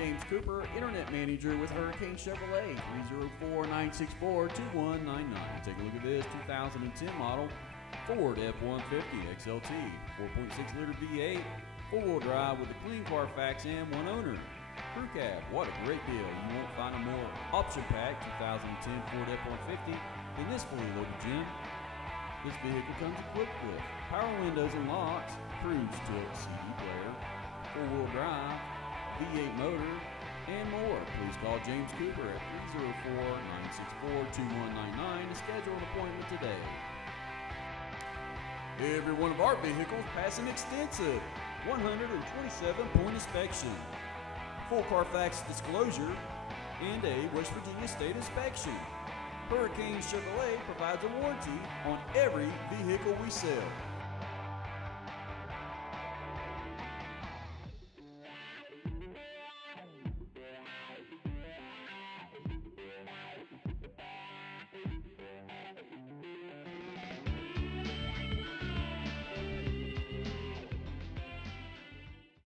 James Cooper, Internet Manager with Hurricane Chevrolet, 304-964-2199. Take a look at this 2010 model Ford F150 XLT, 4.6-liter V8, four-wheel drive with a clean Carfax and one owner. Crew cab, what a great deal. You won't find a more option-packed 2010 Ford F-150 than this fully loaded gem. This vehicle comes equipped with power windows and locks, cruise tilt CD player, four-wheel drive, V8 motor, and more. Please call James Cooper at 304-964-2199 to schedule an appointment today. Every one of our vehicles pass an extensive 127-point inspection, full Carfax disclosure, and a West Virginia state inspection. Hurricane Chevrolet provides a warranty on every vehicle we sell.